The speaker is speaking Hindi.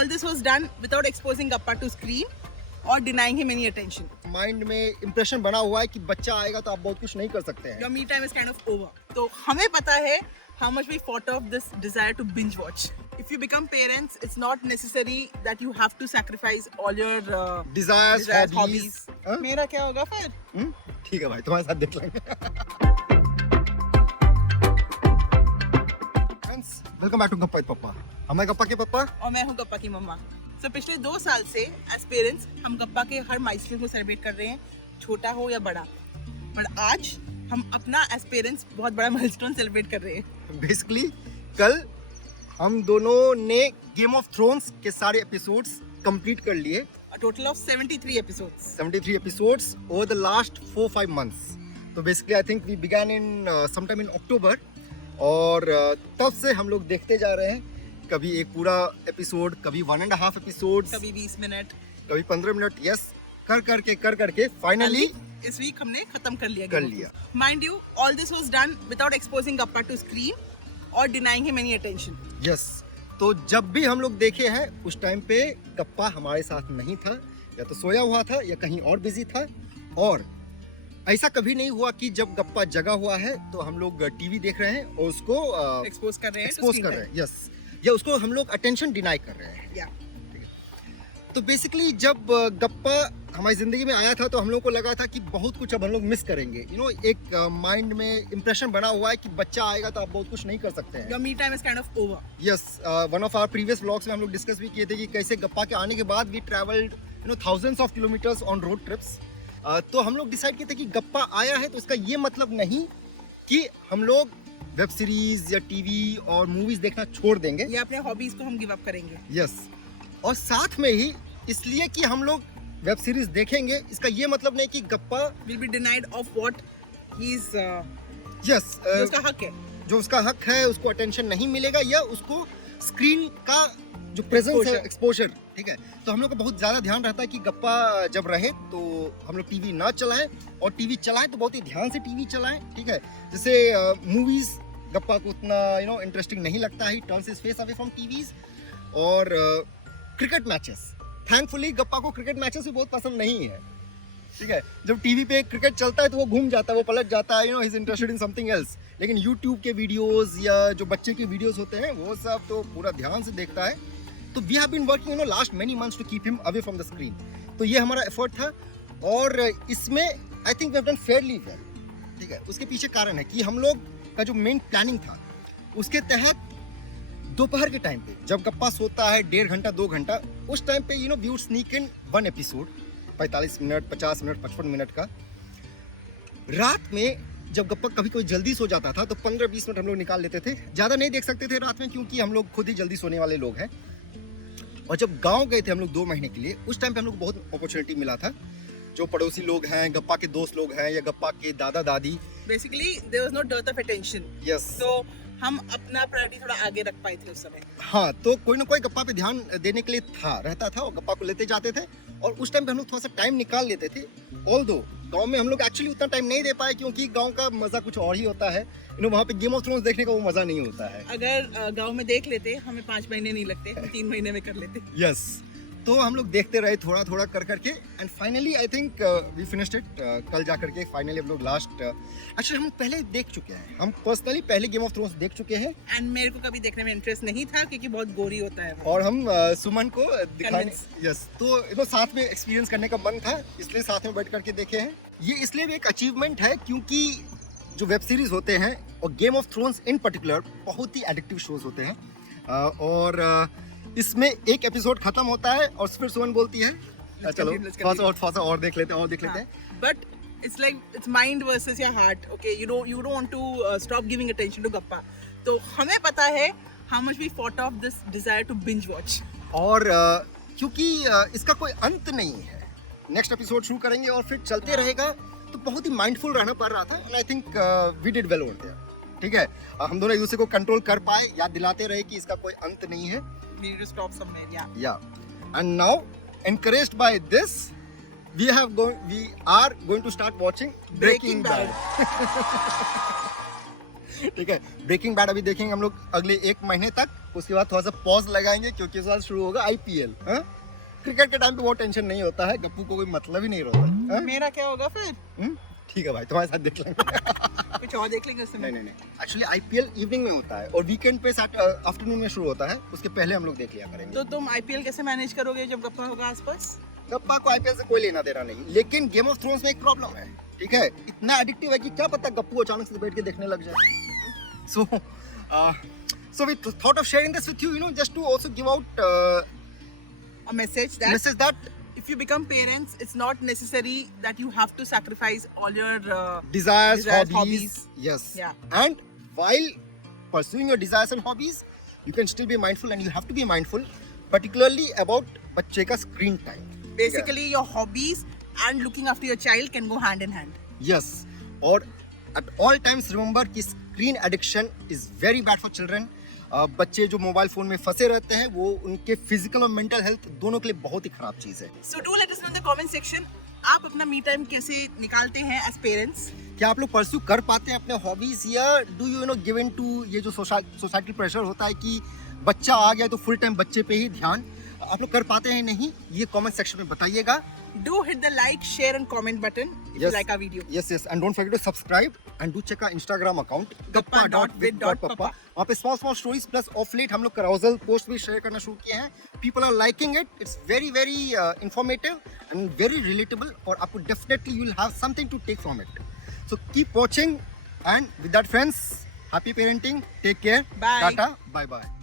all this was done without exposing Gappa to screen or denying him any attention. Mind में इंप्रेशन बना हुआ है कि बच्चा आएगा तो आप बहुत कुछ नहीं कर सकते हैं. Your me time is kind of over. तो हमें पता है how much we fought off this desire to binge watch. If you become parents, it's not necessary that you have to sacrifice all your Desires, hobbies. हाँ? मेरा क्या होगा फिर? ठीक है भाई, तुम्हारे साथ देख लेंगे. Friends, welcome back to गप्पा विद पप्पा. हम हैं गप्पा के पप्पा और मैं हूँ गप्पा की मम्मा. So पिछले 2 साल से एज पेरेंट्स हम गप्पा के हर माइलस्टोन को सेलिब्रेट कर रहे हैं, छोटा हो या बड़ा. पर आज हम अपना एज पेरेंट्स बहुत बड़ा माइलस्टोन सेलिब्रेट कर रहे हैं. बेसिकली कल हम दोनों ने गेम ऑफ थ्रोन्स के सारे एपिसोड्स कंप्लीट कर लिए. A total of 73 episodes. 73 episodes over the last 4-5 months. तो basically I think we began in sometime in October और तब से हम लोग देखते जा रहे हैं. कभी एक पूरा एपिसोड, कभी 1.5 एपिसोड्स, कभी 20 मिनट, कभी 15 मिनट. यस, कर करके फाइनली इस वीक हमने खत्म कर लिया. Mind you, all this was done without exposing Gappa to screen or denying him any attention. Yes, तो जब भी हम लोग देखे हैं उस टाइम पे गप्पा हमारे साथ नहीं था, या तो सोया हुआ था या कहीं और बिजी था. और ऐसा कभी नहीं हुआ कि जब गप्पा जगा हुआ है तो हम लोग टीवी देख रहे हैं और उसको एक्सपोज कर रहे हैं. यस, या उसको हम लोग अटेंशन डिनाई कर रहे हैं. या तो बेसिकली जब गप्पा हमारी जिंदगी में आया था तो हम लोग को लगा था कि बहुत कुछ अब हम लोग मिस करेंगे. एक माइंड में इंप्रेशन बना हुआ है कि बच्चा आएगा तो आप बहुत कुछ नहीं कर सकते हैं. Your me time is kind of over. Yes, one of our previous vlogs में हम लोग डिस्कस भी किए थे कि कैसे गप्पा के आने के बाद we travelled thousands of kilometres on road trips. तो हम लोग डिसाइड किए थे कि गप्पा आया है तो इसका ये मतलब नहीं कि हम लोग वेब सीरीज या टीवी और मूवीज देखना छोड़ देंगे. या अपने हॉबीज को हम गिव अप करेंगे. यस, और साथ में ही इसलिए कि हम लोग वेब सीरीज देखेंगे इसका ये मतलब नहीं कि गप्पा will be denied of what he is yes जो उसका हक है, जो उसका हक है उसको अटेंशन नहीं मिलेगा या उसको स्क्रीन का जो प्रेजेंस है, एक्सपोजर. ठीक है, तो हम लोग का बहुत ज़्यादा ध्यान रहता है कि गप्पा जब रहे तो हम लोग टीवी ना चलाएं, और टीवी चलाएं तो बहुत ही ध्यान से टीवी चलाएं. ठीक है, जैसे मूवीज गप्पा को उतना इंटरेस्टिंग नहीं लगता है. Turns his face away from TVs. और क्रिकेट मैचेस, थैंकफुली गप्पा को क्रिकेट मैचेस भी बहुत पसंद नहीं है. ठीक है, जब टीवी पे क्रिकेट चलता है तो वो घूम जाता है, वो पलट जाता है, he is interested in something else. लेकिन यूट्यूब के वीडियोस या जो बच्चे के वीडियोस होते हैं वो सब तो पूरा ध्यान से देखता है. तो we have been working last many months to keep him away from the screen. तो ये हमारा एफर्ट था और इसमें I think we have done fairly well. ठीक है, उसके पीछे कारण है कि हम लोग का जो मेन प्लानिंग था उसके तहत दोपहर के टाइम पे जब गप्पा सोता है 1.5 घंटा 2 घंटा, उस टाइम पे we would sneak in 1 episode 45 minute 50 minute 55 minute का. रात में जब गप्पा कभी कोई जल्दी सो जाता था तो 15-20 मिनट हम लोग निकाल लेते थे. ज़्यादा नहीं देख सकते थे रात में क्योंकि हम लोग खुद ही जल्दी सोने वाले लोग हैं. और जब गांव गए थे हम लोग 2 महीने के लिए, उस टाइम पे हम लोग को बहुत अपॉर्चुनिटी मिला था. जो पड़ोसी लोग हैं, गप्पा के दोस्त लोग हैं या गप्पा के दादा दादी, basically there was no dearth of attention. Yes, तो हम अपना प्रायोरिटी थोड़ा आगे रख पाए थे उस समय. हाँ, तो कोई ना कोई गप्पा पे ध्यान देने के लिए रहता था और गप्पा को लेते जाते थे. और उस टाइम पे हम लोग थोड़ा सा टाइम निकाल लेते थे. ऑल्दो गांव में हम लोग एक्चुअली उतना टाइम नहीं दे पाए क्योंकि गांव का मजा कुछ और ही होता है. वहाँ पे गेम ऑफ थ्रोन्स देखने का वो मजा नहीं होता है. अगर गांव में देख लेते हमें 5 महीने नहीं लगते, हम 3 महीने में कर लेते. यस, तो हम लोग देखते रहे थोड़ा थोड़ा कर करके and finally I think we finished it. कल जा करके फाइनली हम लोग लास्ट एक्चुअली हम पहले देख चुके हैं. हम पर्सनली पहले गेम ऑफ थ्रोन्स देख चुके हैं एंड मेरे को कभी देखने में इंटरेस्ट नहीं था क्योंकि बहुत गोरी होता है वो. और हम सुमन को दिखाने यस तो साथ में एक्सपीरियंस करने का मन था, इसलिए साथ में बैठ करके देखे हैं. ये इसलिए भी एक अचीवमेंट है क्योंकि जो वेब सीरीज होते हैं और game of thrones in particular बहुत ही एडिक्टिव शोज होते हैं. और इसमें एक एपिसोड खत्म होता है और फिर सुमन बोलती है चलो थोड़ा सा और देख लेते हैं. But it's like it's mind versus your heart. Okay, you don't want to stop giving attention to Gappa. तो हमें पता है how much we fought off this desire to binge watch. और क्योंकि इसका कोई अंत नहीं है. नेक्स्ट एपिसोड शुरू करेंगे और फिर चलते रहेगा. तो बहुत ही माइंडफुल रहना पड़ रहा था and I think we did well over there. ठीक है, हम दोनों एक दूसरे को कंट्रोल कर पाए, याद दिलाते रहे कि इसका कोई अंत नहीं है. We need to stop somewhere. Yeah. And now, encouraged by this, we are going to start watching Breaking Bad. ठीक है, ब्रेकिंग बैड अभी देखेंगे हम लोग अगले 1 महीने तक, उसके बाद थोड़ा सा पॉज लगाएंगे क्योंकि इस बार शुरू होगा IPL। क्रिकेट के टाइम पे बहुत टेंशन नहीं होता है, गप्पू को कोई मतलब ही नहीं रहता है। मेरा क्या होगा फिर? ठीक है भाई, तुम्हारे साथ देख लेंगे। कुछ और देख लेंगे उस समय। नहीं, एक्चुअली IPL इवनिंग में होता है और वीकेंड पे आफ्टरनून में शुरू होता है, उसके पहले हम लोग देख लिया करेंगे। तो तुम IPL कैसे मैनेज करोगे जब गप्पा होगा आसपास? गप्पा को IPL से कोई लेना देना नहीं, लेकिन गेम ऑफ थ्रोन्स में एक प्रॉब्लम है, ठीक है, इतना एडिक्टिव है कि क्या पता गप्पू अचानक से बैठ के देखने लग जाए। So we thought of sharing this with you, just to also give out A message that if you become parents, it's not necessary that you have to sacrifice all your desires, hobbies. hobbies. Yes. Yeah. And while pursuing your desires and hobbies, you can still be mindful, and you have to be mindful, particularly about बच्चे का screen time. Basically, your hobbies and looking after your child can go hand in hand. Yes. और at all times remember कि screen addiction is very bad for children. बच्चे जो मोबाइल फोन में फंसे रहते हैं वो उनके फिजिकल और मेंटल हेल्थ दोनों के लिए बहुत ही खराब चीज है। So do let us know in the comment section, आप अपना मी टाइम कैसे निकालते हैं as parents? क्या आप लोग परस्यू कर पाते हैं अपने हॉबीज, या do you give in to ये जो सोसाइटी प्रेशर होता है कि बच्चा आ गया तो फुल टाइम बच्चे पे ही ध्यान, आप लोग कर पाते हैं नहीं? ये कमेंट सेक्शन में बताइएगा। Do hit the like, share and comment button if you like our video. Yes, and don't forget to subscribe and do check our Instagram account gappa.with.papa. वहाँ पे small stories plus of late हम लोग carousel post भी share करना शुरू किए हैं। People are liking it. It's very informative and very relatable, और आपको definitely you will have something to take from it. So keep watching, and with that friends, happy parenting. Take care. Bye. Tata. Bye bye.